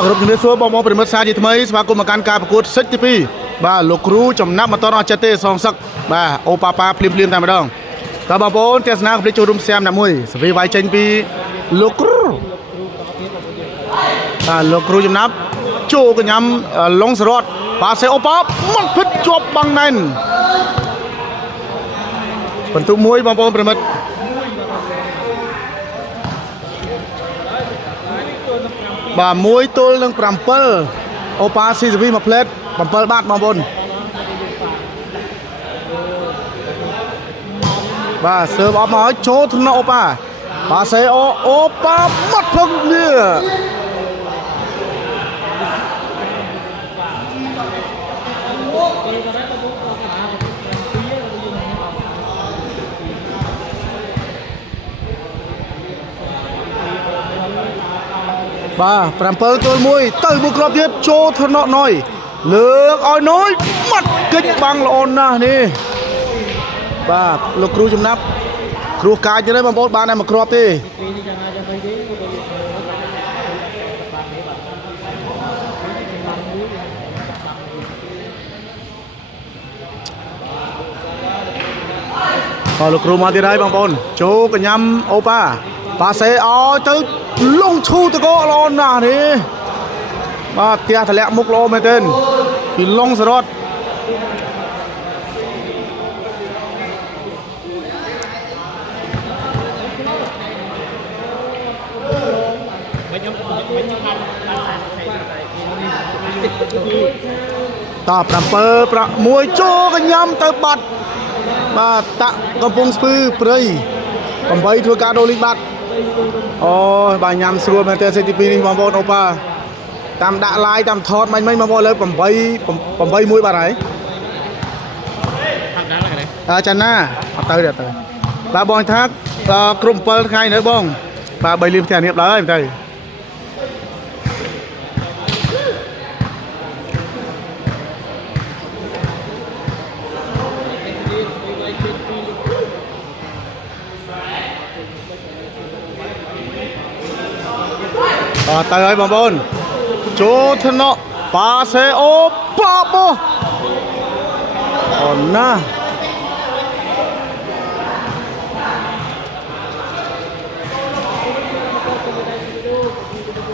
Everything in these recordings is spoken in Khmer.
គ្រប់ជំរាបសួរបងប្អូនប្រិមិត្តសាជាថ្មីស្វាគមន៍មកកាន់ការប្រកួតសិតទី2បាទលោកគ្រូចំណាប់មកតអស់ចិត្តទេសងសឹកបាទអូប៉ាប៉ាភ្លាមតែម្ដងតើបងប្អូនទស្សនាកម្លេចចូលរួមស្យាមណាមួយសវីវាយចេញពីលោកគ្រូបាទលោកគ្រូចំណាប់ចូលកញ្ញាំឡុងសរតប៉ាសេអូប៉ាមកភិតជាប់បាំងណែនបន្ទុកមួយបងប្អូនប្រិមិត្តបាទ1ទល់នឹង7អូប៉ាស៊ីសវីមួយផ្លេត7បាតបងប្អូនបាទសើបអបមកឲ្យចូលថ្នាក់អូប៉ាប៉ាសេអូប៉ាមាត់ភឹងនេះបាទ7ទល់1ទៅមួយគ្រាប់ទៀតចូលថ្នាក់ណយលើកឲ្យណយមាត់គិចបាំងល្អណាស់នេះបាទលោកគ្រូចំណាប់គ្រូកាយទៅបងប្អូនបានតែមួយគ្រាប់ទេលោកគ្រូមកទៀតហើយបងប្អូនចូលកញ្ញាំអូប៉ាប៉ាសេឲ្យទៅលងឈូតកោល្អណាស់នេះបាទផ្ទះធ្លាក់មុខល្អមែនទែនពីឡុងសរតត7-6ចូលកញ្ញាំទៅបាត់បាទតាក់កំពុងស្ពឺព្រៃ8ធ្វើការដូរលីងបាត់អូយបាទញ៉ាំស្រួលមែនតើសេតទី2នេះបងប្អូនអូប៉ាតាមដាក់ឡាយតាមថតមិញបងប្អូនលើ8-1បាត់ហើយចាណាអត់ទៅបាទបងថាក្រុម7ថ្ងៃនៅបងបាទ3លានផ្ទះនេះដល់ហើយទៅទៅហើយបងប្អូនចូលថ្នាក់ប៉ាសេអូប៉ាបអូណា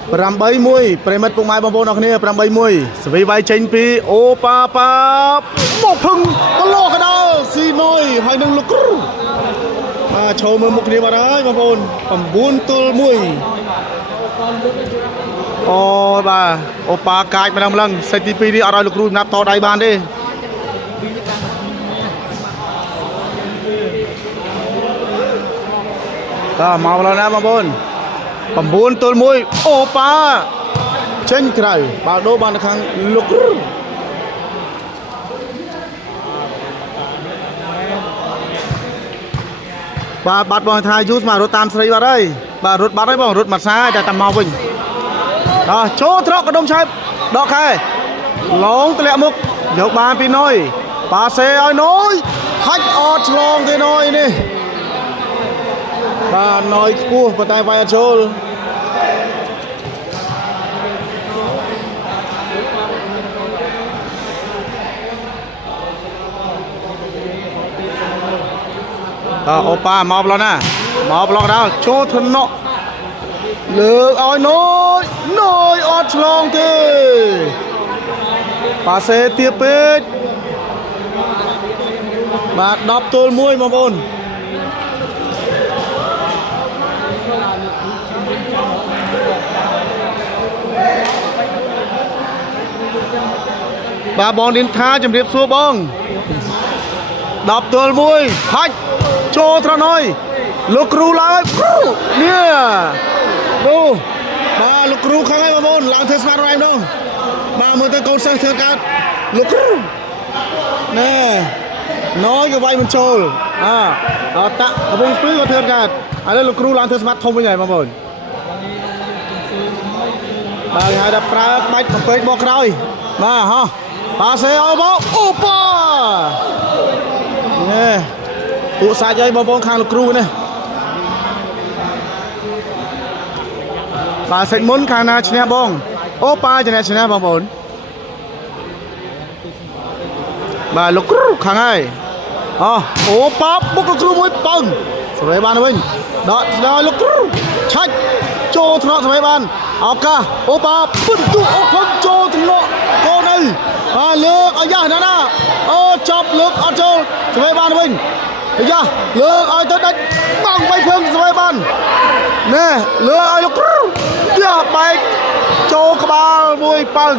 8-1ប្រិមិត្តពុកម៉ែបងប្អូនអរគ្នា8-1សវីវាយចេញពីអូប៉ាប៉ាមកភឹងបលោកដោស៊ីណុយហើយនឹងលោកគ្រូបាទឈោមើលមុខគ្នាបាត់ហើយបងប្អូន9ទល់1អូបាទអូប៉ាកាចម្ដងសេតទី2នេះអត់ឲ្យលោកគ្រូណាប់តដៃបានទេបាទមកដល់ណាបងប្អូន9ទល់1អូប៉ាចេញក្រៅបាល់ដូរបានទៅខាងលោកគ្រូបាទបាត់បងថាយូស្មករត់តាមស្រីបាត់ហើយបាទរត់បាត់ហើយបងរត់មកសាតែតាមមកវិញចូលត្រកកដុំឆែបដកខែឡងទម្លាក់មុខយកបានពីណុយប៉ាសេឲ្យណុយហាច់អត់ឆ្លងទេណុយនេះបាទណុយខ្ពស់ប៉ុន្តែវាយអត់ចូលអូប៉ាមកប្លន់ណាមកប្លន់ដល់ចូលថ្នាក់លើកឲ្យណយអត់ឆ្លងទេប៉ាសេទៀបពេកបាទ10ទល់1បងប្អូនបាទបងឌិនថាជំរាបសួរបង10ទល់1ហាច់ចូលត្រណយលោកគ្រូឡើងគ្រូនេះនោះបាទលោកគ្រូខឹងហើយបងប្អូនឡើងធ្វើស្មាតរ៉ៃម្ដងបាទមើលទៅកូនសិស្សធ្វើកើតលោកគ្រូណែណយក៏វាយមិនចូលតាក់កំពុងស្ពឺក៏ធ្វើកើតឥឡូវលោកគ្រូឡើងធ្វើស្មាតធំវិញហើយបងប្អូនបាទគេហៅថាប្រើក្បាច់កំពេចបោះក្រោយបាទហោះប៉ាសេអូបអូប៉ាណែពួកសាច់ហើយបងប្អូនខាងលោកគ្រូនេះ បាទសេចមុនខាងណាឈ្នះបង អូប៉ាចំណាក់ឆ្នះបងប្អូនបាទលោកគ្រូខាងហើយអូប៉ាបុកលោកគ្រូមួយប៉ឹងស្រីបានវិញដកដល់លោកគ្រូឆាច់ចូលថ្នាក់ស្រីបានឱកាសអូប៉ាពិនទូអូផឹកចូលថ្នាក់កូននេះលើកអាយ៉ាណាអូចាប់លើកអត់ចូលស្រីបានវិញអាយ៉ាលើកឲ្យទៅដាច់បាំងបីភឹងស្រីបានណែលើកឲ្យលោកគ្រូយ៉ាបែកចូលក្បាលមួយប៉ឹង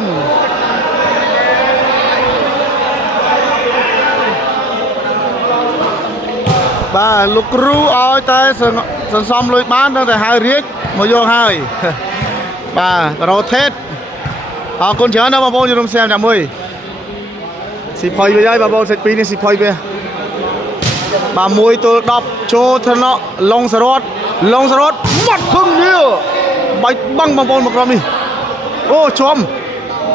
បាទលោកគ្រូឲ្យតែសន្សំលុយបានតែហៅរាជមកយកហើយបាទរ៉ូថេតអរគុណច្រើនណាស់បងប្អូនជំនុំសែមតែមួយស៊ីផុយវាហើយបងប្អូនសេត2នេះស៊ីផុយវាបាទ1ទល់10ចូលថ្នាក់ឡុងសរតមាត់ភឹងនេះបាច់បាំងបងប្អូនមកក្រុមនេះអូជាប់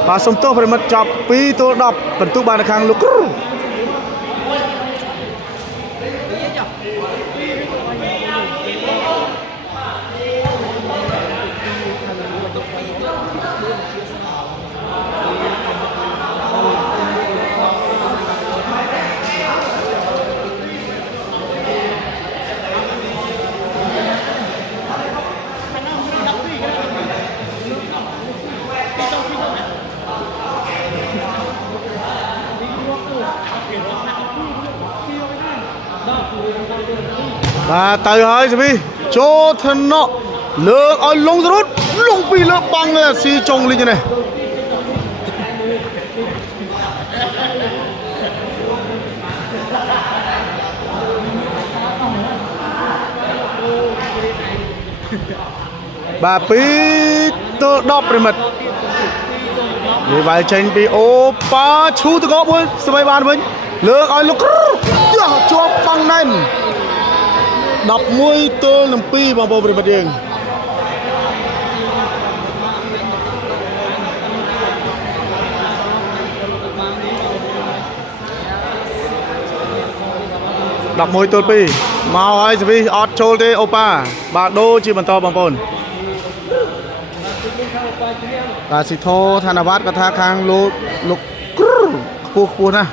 បាទសុំទោសប្រិមិត្តចាប់2ទល់10បន្ទុកបាននៅខាងលោកគ្រូបាទទៅហើយសមីចូលថ្នាក់លើកឲ្យលងសរុតលងពីលើបាំងស៊ីចុងលីងនេះបាទ2ទល់10ប្រិមិត្តវាវាយចេញពីអូប៉ាឈូតកោមួយស្បៃបានវិញលើកឲ្យលោកគ្រូជាប់បាំងណែន11ទល់នឹង2បងប្អូនប្រិមិត្តយើង11ទល់2មកហើយសវីអត់ចូលទេអូប៉ាបាទដូរជាបន្តបងប្អូនបាទស៊ីធោធនវត្តក៏ថាខាងលោកគ្រូខ្ពស់ណា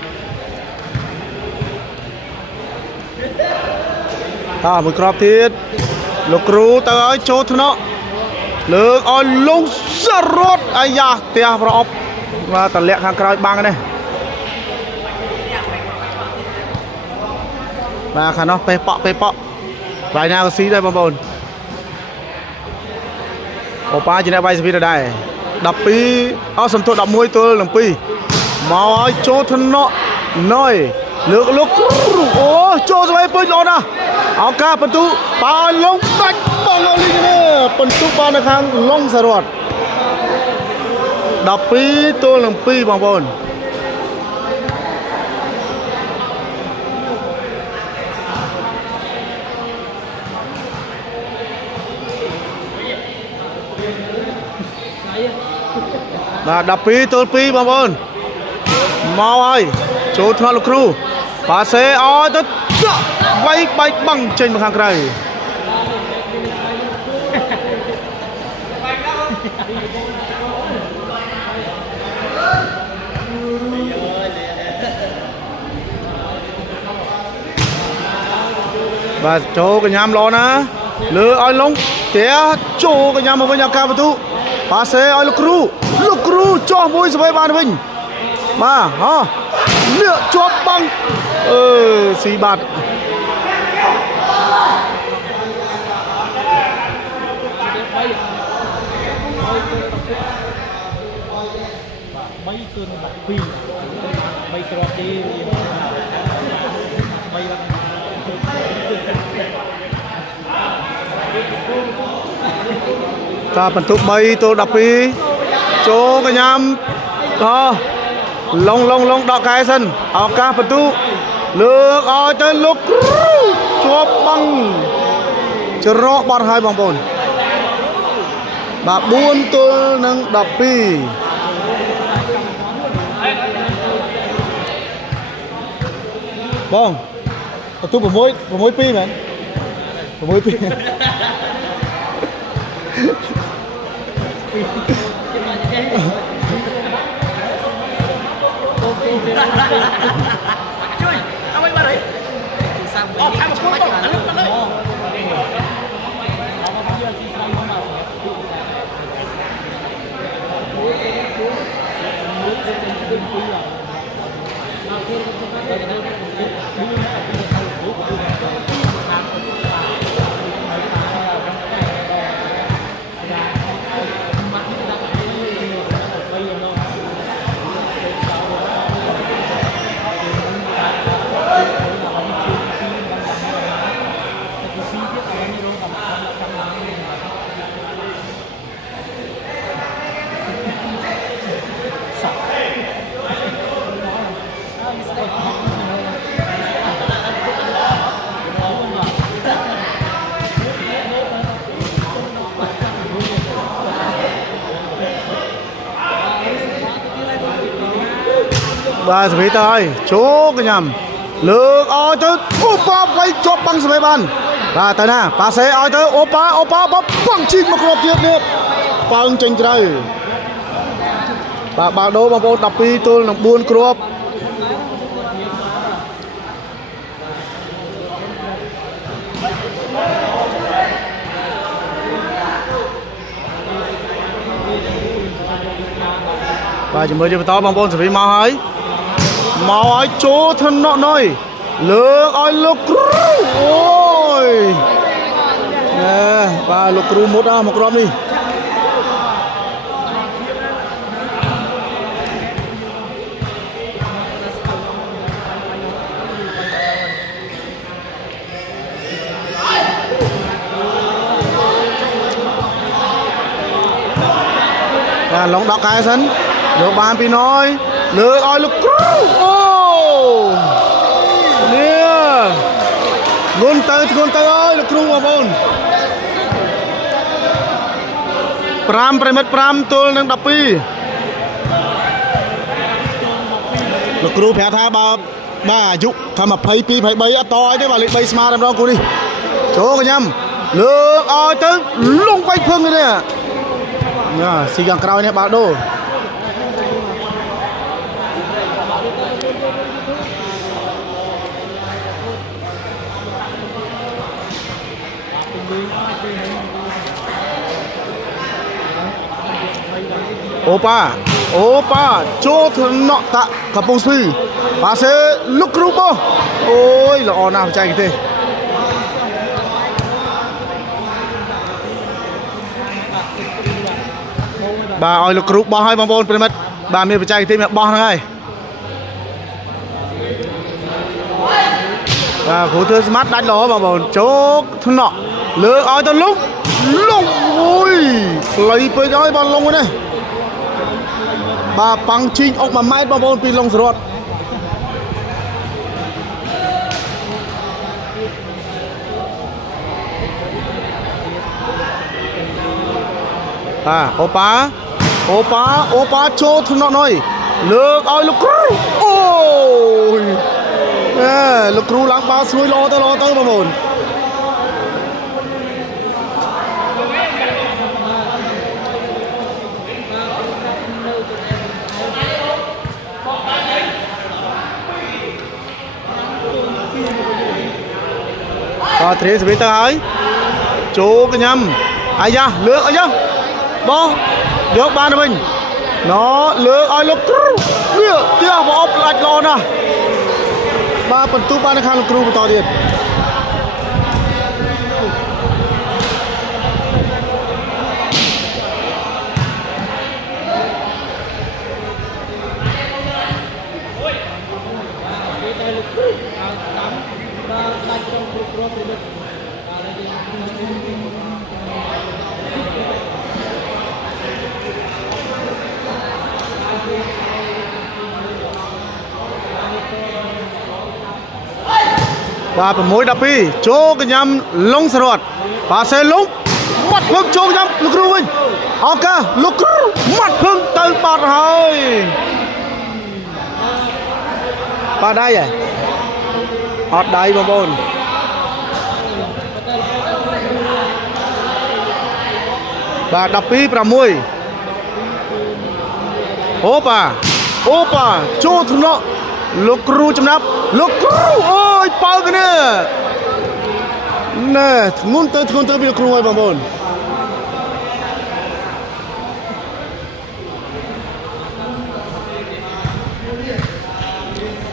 មួយក្របទៀតលោកគ្រូទៅឲ្យចូលថ្នាក់លើកឲ្យលងសរតអាយ៉ាផ្ទះប្រអប់បាទតលាក់ខាងក្រោយបាំងនេះបាទខាងនោះពេះប៉ក់បាយណាក៏ស៊ីដែរបងប្អូនអូប៉ាជាអ្នកបាយសវីដែរ12សំទុះ11ទល់នឹង2មកឲ្យចូលថ្នាក់ណយលើកលោកគ្រូអូចូលស្វ័យពេញល្អណាស់ឱកាសបន្ទុបើលងដាច់បងលីងនេះបន្ទុបាននៅខាងឡុងសរត12ទល់នឹង2បងប្អូនបាទ12ទល់2បងប្អូនមកហើយចូលថ្នាក់លោកគ្រូប៉ាសេឲ្យទៅវាយបែកបាំងចេញមកខាងក្រៅបាទចូលកញ្ញាំល្អណាលើឲ្យលងផ្ទះចូលកញ្ញាំមកវិញឱកាសបន្ទុប៉ាសេឲ្យលោកគ្រូចោះមួយស្បៃបានវិញបាទនេះជាប់បាំងស៊ីបាត់តាបន្ទុក3ទល់12ចូលកញ្ញាំឡងដកកែសិនឱកាសបន្ទុលើកឲ្យទៅលោកគ្រូជាប់បាំងច្រកបាត់ហើយបងប្អូនបាទ4ទល់នឹង12បងបន្ទុក6 2មែន6 2 chơi ông ấy vào đấy thay một cú tổng lúc đó đấy bà sẽ tới chỗ cái nhầm lược oi tới opa quay chốt băng sẽ bàn và tới nè bà sẽ oi tới opa bắp băng chinh một cột tiếp nữa băng chinh trời bà đô bà bố đập đi tôi là buôn cột và chỉ mới cho tao bằng bồn sẽ bị mau ấy chỗ thân nọ nơi lược oi lục ôi nè và lục ru một rom đi lóng đọc cái sân được bàn pi nói lừa oi lục ô nè luôn tới ơi lục ru mà bồn pram tôi đang đập pi lục ru phải tha ba dục tham mà pay pi phải bay to ấy đấy bà lịch bay smart làm đó cô đi chỗ cái nhầm lừa oi tới lung quay phương này nè nha si gang krau này bà đô opa cho thằng nọ tạ cặp bông suy bà sẽ lúc rupo ôi là on nào chạy thế bà ơi lúc rupo hai bông bồn mất bà miền chạy thế mẹ bò này và cố thứ smart đánh đó bà bồn chốt thằng nọ lừa ơi tao lúc ôi lấy với ơi bà lông này bà băng chinh ốc mà mai bà bồn pin lông srot opa cho thằng nọ nói lược ơi lục ru ôi lục ru lãng ba xuôi lo tới bà bồn và thế sẽ tới ấy chỗ cái nhầm ai da lược ấy chứ bo được ba đứa mình nó lược ai lục tia bỏ lạch lo nè ba phần tu ba nó khang lục ru to tiền và mối đập đi chỗ cái nhầm lông sờ và xe lúng mặt hướng chỗ nhầm lục ru mình ok lục ru mặt hướng tới bạt hơi ba đây à hot đây mà bồn bà đập đi pra mui opa chỗ thằng nọ លោកគ្រូចំណាប់លោកគ្រូអូយបើកនេះណែធ្ងន់ទៅពីលោកគ្រូហើយបងប្អូន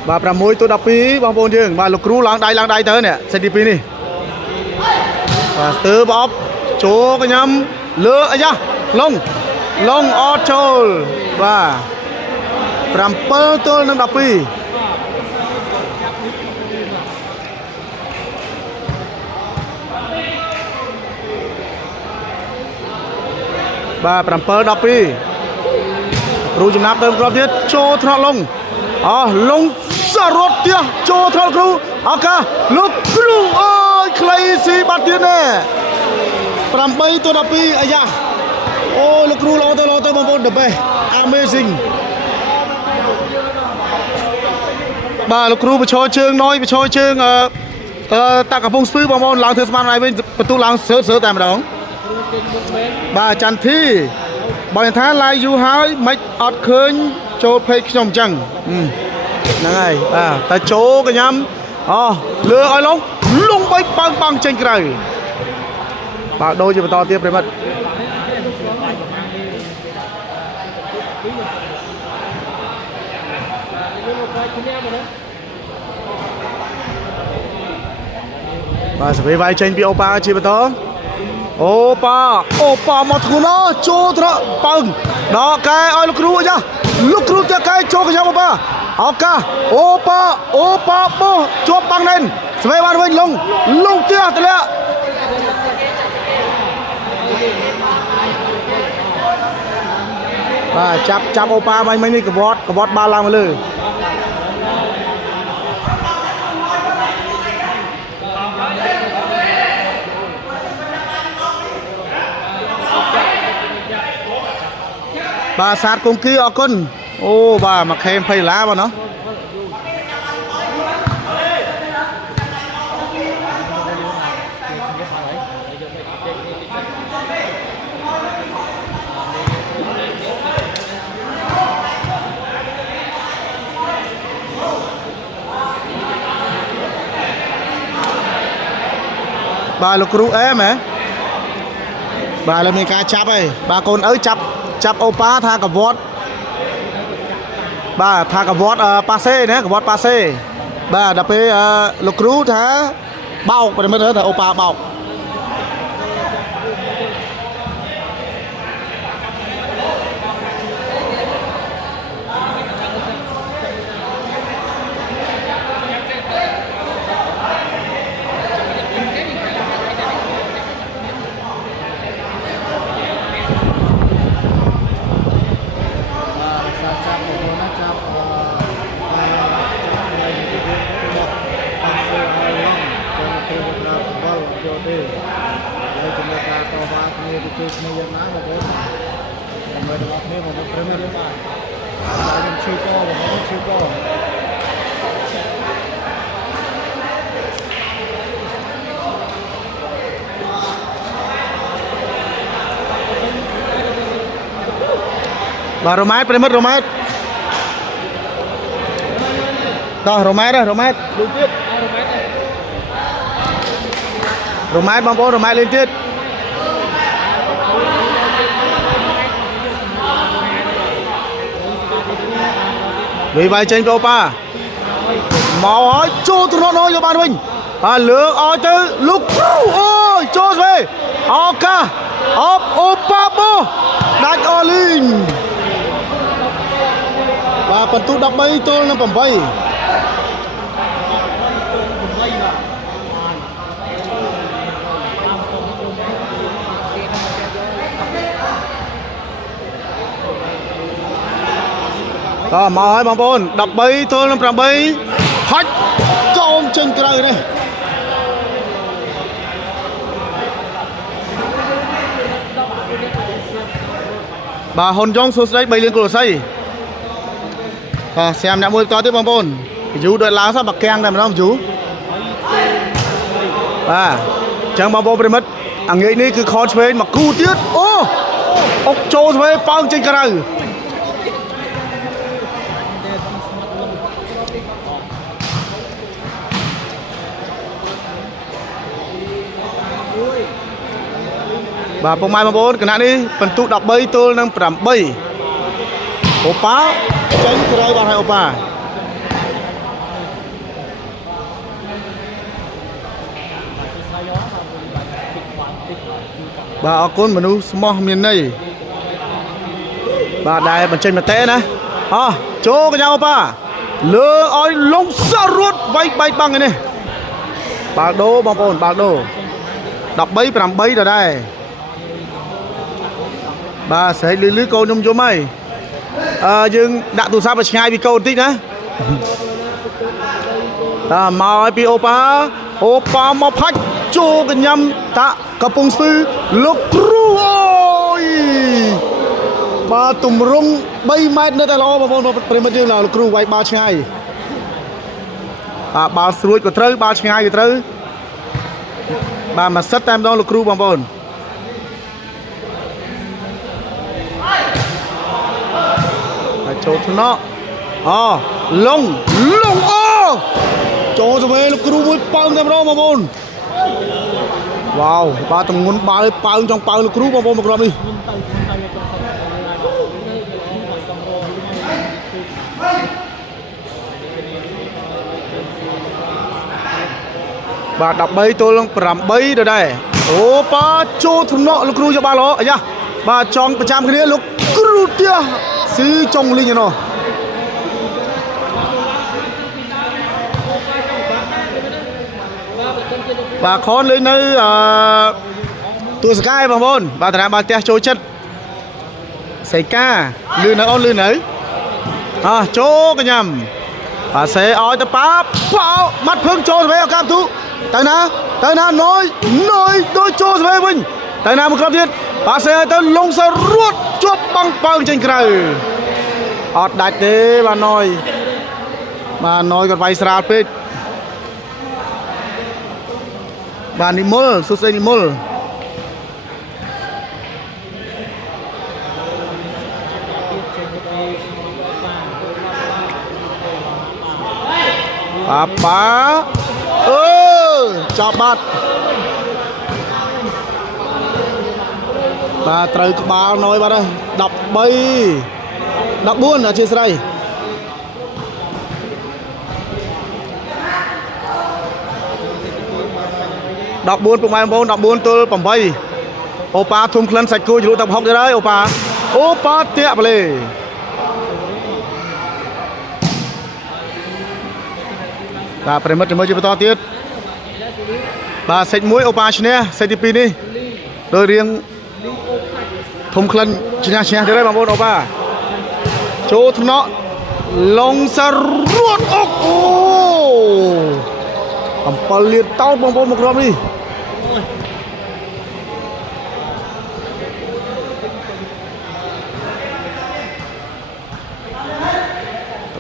បាទ6-12បងប្អូនយើងបាទលោកគ្រូឡើងដៃទៅនេះសេតទី2នេះបាទស្ទើបអបចូលកញ្ញាំលើអាយ៉ាឡងអត់ចូលបាទ7-12បាទ7-12គ្រូចំណាប់ទៅគ្រាប់ទៀតចូលថ្នាក់ឡងឡងសារត់ទៀតចូលថ្នាក់គ្រូឱកាសលោកគ្រូអើយក្លីស៊ីបាត់ទៀតណែ8-12អាយ៉ាអូលោកគ្រូលោទៅបងប្អូន the best amazing បាទលោកគ្រូបញ្ឈរជើងបញ្ឈរជើងតាកំពង់ស្ពឺបងប្អូនឡើងធ្វើស្មានហើយវិញបន្ទូឡើងសើតែម្ដងបាទចន្ទធីបើថាឡាយយូរហើយមិនអត់ឃើញចូលពេកខ្ញុំអញ្ចឹងហ្នឹងហើយបាទតែចូលកញ្ញាំលើឲ្យលងបីប៉ងចេញក្រៅបាទដូរជាបន្តទៀតប្រិមិត្តបាទសវេវាយចេញពីអូប៉ាជាបន្តអូប៉ាមកធ្ងន់ចូលត្រកប៉ឹងដល់កែឲ្យលោកគ្រូចាលោកគ្រូតែកែចូលកញ្ញាអូប៉ាឱកាសអូប៉ាបោះជាប់ប៉ឹងណែនសវេបានវិញលងទៀតតលាក់បាទចាប់អូប៉ាមិញនេះកវត្តបាល់ឡើងមកលើបាទសាទគង្គីអរគុណអូបាទមួយខេម20ដុល្លារបងណោះបាទលោកគ្រូអែមហ៎បាទឥឡូវមានការចាប់ហើយបាទកូនឪចាប់អូប៉ាថាកវត្តបាទថាកវត្តប៉ាសេណាកវត្តប៉ាសេបាទដល់ពេលលោកគ្រូថាបោកប្រិមិត្តថាអូប៉ាបោកគ្នាយ៉ាងណាបងប្អូនមើលដល់គ្នាបងប្អូនព្រមទេបាទខ្ញុំឈឺកបងប្អូនឈឺកបាទរ៉ូម៉ែតប្រិមិត្តរ៉ូម៉ែតតោះរ៉ូម៉ែតដូចទៀតរ៉ូម៉ែតបងប្អូនរ៉ូម៉ែតលេងទៀតវាយចេញទៅអូប៉ាមកហើយចូលទៅរត់យកបានវិញបាទលើកឲ្យទៅលោកគ្រូអូយចូលស្វេឱកាសអូប៉ាបោះដាច់អលីងបាទបន្ទូ13ទល់នឹង8តោះមកហើយបងប្អូន13ទល់នឹង8ហាច់កោមជើងក្រៅនេះបាទហ៊ុនយ៉ងសួស្ដី3លានគោលស័យស្រាមអ្នកមួយតទៀតបងប្អូនយូរដូចឡើងសោះបាកាំងតែម្ដងយូរបាទចឹងបងប្អូនប្រិមិត្តអាងាយនេះគឺខនឆ្វេងមកគូទៀតអូអុកចូលឆ្វេងប៉ោងចេញក្រៅ បាទពុកម៉ែបងប្អូនគណៈនេះបន្ទុក13ទល់នឹង8អូប៉ាចេញក្រៅបាត់ហើយអូប៉ាបាទអរគុណមនុស្សស្មោះមានន័យបាទដែលបញ្ចេញមតិណាអោះចូលកញ្ញាអូប៉ាលើឲ្យលងសារត់វាយបែកបាំងឯនេះបាល់ដូបងប្អូនបាល់ដូ13 8ដដែលបាទស្រែកលឺកូនខ្ញុំយំហើយយើងដាក់ទូរស័ព្ទឲ្យឆ្ងាយពីកូនបន្តិចណាមកឲ្យពីអូប៉ាមកផាច់ចូលកញ្ញាំតាកំពុងស្ពឺលោកគ្រូអូយបាទទម្រង់3ម៉ែត្រនៅតែល្អបងប្អូនប្រិមិត្តយើងលោកគ្រូវាយបាល់ឆ្ងាយបាល់ស្រួចក៏ត្រូវបាល់ឆ្ងាយក៏ត្រូវបាទមកសិតតែម្ដងលោកគ្រូបងប្អូនចូលថ្នាក់លងចូលទៅវិញលោកគ្រូមួយប៉ើងតែម្ដងបងប្អូនវ៉ាវបាទទម្ងន់បាល់ប៉ើងចង់ប៉ើងលោកគ្រូបងប្អូនមកក្រុមនេះបាទ13ទល់នឹង8ដដែលអូប៉ាចូលថ្នាក់លោកគ្រូយកបាល់ល្អអាយ៉ាបាទចង់ប្រចាំគ្នាលោកគ្រូទៀតស៊ីចុងលីងឯណោះបាទខនលេងនៅទូសកាយបងប្អូនបាទតារាបាល់ផ្ទះចូលចិត្តសៃកាលឺនៅអូនលឺនៅចូលកញ្ញាំបាទសេឲ្យទៅប៉ាម៉ាត់ភឹងចូលទៅវិញឱកាសទូទៅណាណយដូចចូលទៅវិញទៅណាមួយក្រុមទៀតបាទសេឲ្យទៅលងសារត់ជាប់បាំងប៉ើងចេញក្រៅអត់ដាច់ទេបាទណយគាត់វាយស្រាលពេកបាទនិមលសុសេនិមលប៉ាចាប់បាត់បាទត្រូវក្បាលណយបាទ13 14អធិស្ឋាន14ពុកម៉ែបងប្អូន14ទល់8អូប៉ាធុំក្លិនសាច់គោជ្រុលទឹកហុកទៀតហើយអូប៉ាតាក់បលេបាទប្រិមិត្តមើលជាបន្តទៀតបាទសេច1អូប៉ាឈ្នះសេចទី2នេះដោយរៀងធុំក្លិនឈ្នះទៀតហើយបងប្អូនអូប៉ាចូលថ្នាក់លងសារត់អូ7លានតោតបងប្អូនមកក្រុមនេះ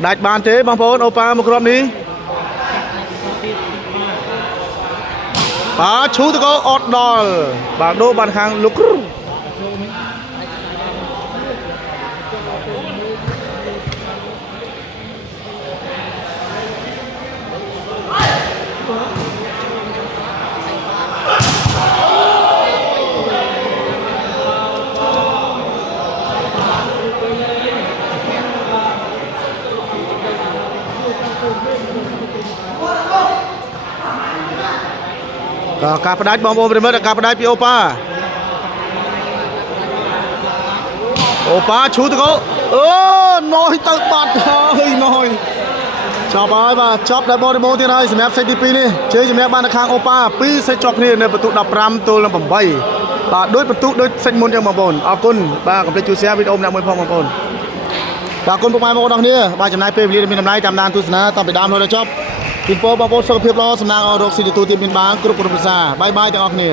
ដាច់បានទេបងប្អូនអូប៉ាមកក្រុមនេះបាទឈូទៅក៏អត់ដល់បាទដូរបានខាងលោកគ្រូការផ្ដាច់បងប្អូនប្រិមិត្តការផ្ដាច់ពីអូប៉ាឈូទៅក៏ណយទៅបាត់ហើយណយចាប់ហើយបាទចាប់ដល់បរិបូរទៀតហើយសម្រាប់សេតទី2នេះជើងជំនះបាននៅខាងអូប៉ា2សេតជាប់គ្នានៅបន្ទុក15ទល់នឹង8បាទដូចបន្ទុកដូចសេតមុនចឹងបងប្អូនអរគុណបាទកុំភ្លេចជួយ share វីដេអូម្នាក់មួយផងបងប្អូនបាទអរគុណពុកម៉ែបងប្អូនអរគ្នាបាទចំណាយពេលវេលាមានតម្លៃតាមដានទស្សនាតាំងពីដើមរហូតដល់ចប់ពីបងប្អូនសុខភាពល្អសំណាងអររកស៊ីទទួលទានមានបានគ្រប់គ្រប់ភាសាបាយទាំងអស់គ្នា